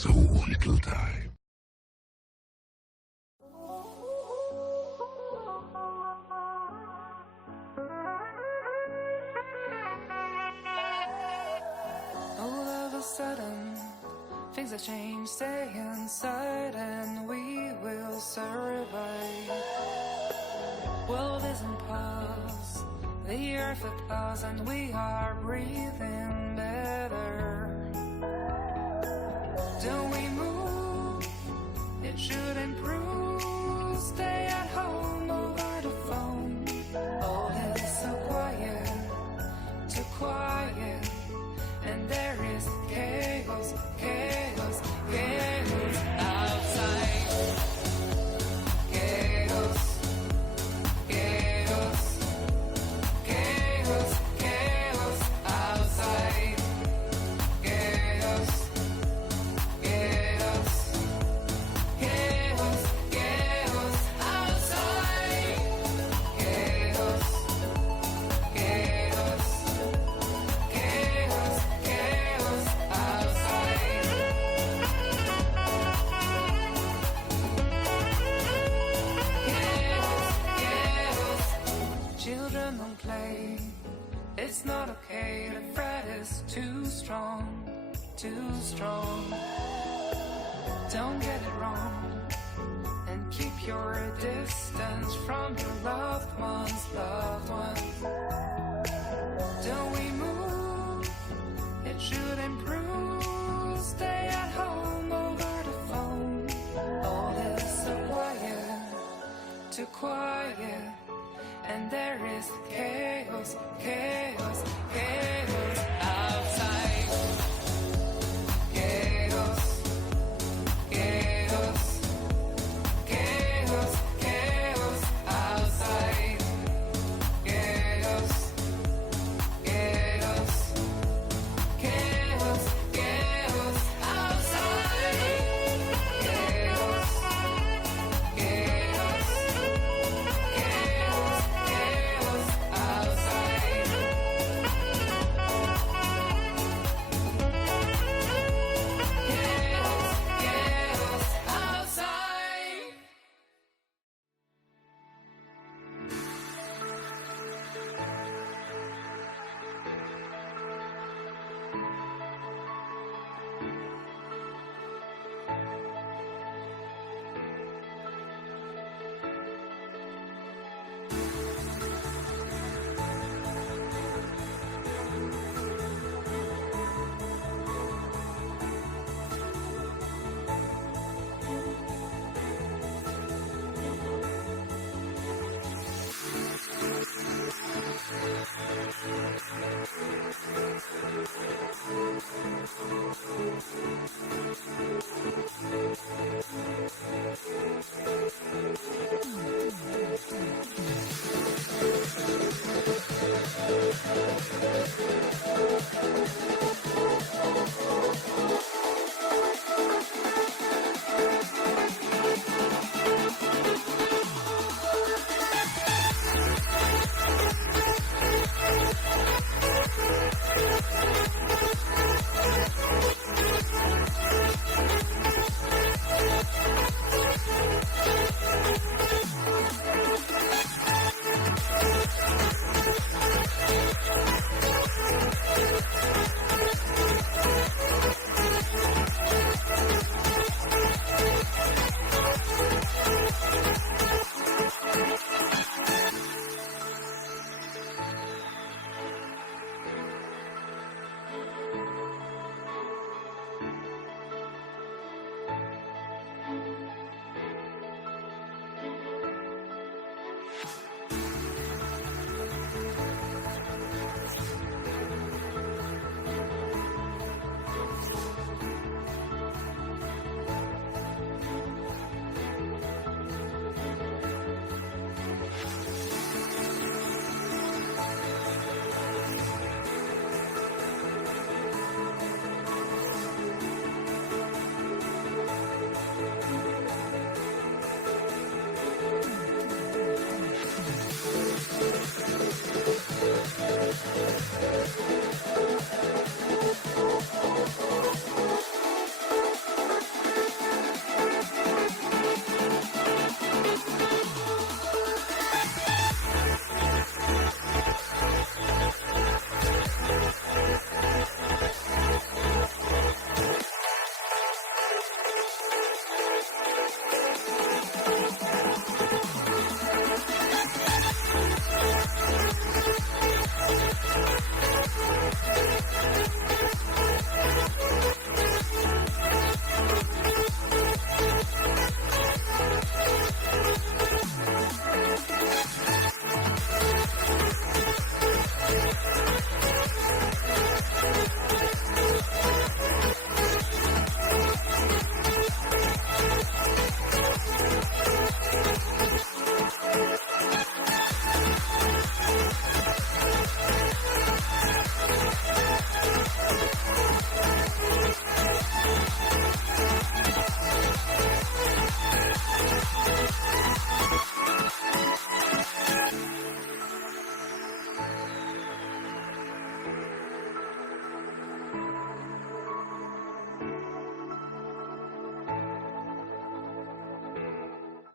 so little time. All of a sudden, things have changed. Stay inside and we will survive. World is in pause, the earth applauds, and we are breathing better. Don't we move? It should improve. Stay at home over the phone. All is so quiet, too quiet. And there is chaos, chaos, chaos outside. Chaos, chaos, chaos, chaos outside. Chaos, chaos, chaos, chaos outside. Chaos, chaos. Chaos, chaos outside. Chaos, chaos. Children don't play. It's not okay. The threat is too strong, too strong. Don't get it wrong. And keep your distance from your loved ones, loved ones. Don't we move? It should improve. Stay at home over the phone. All is so quiet, too quiet. And there is chaos, chaos, chaos outside. Chaos, chaos, chaos, chaos outside. Chaos, chaos, chaos, chaos outside. Chaos, chaos, chaos, chaos outside. Chaos, chaos outside.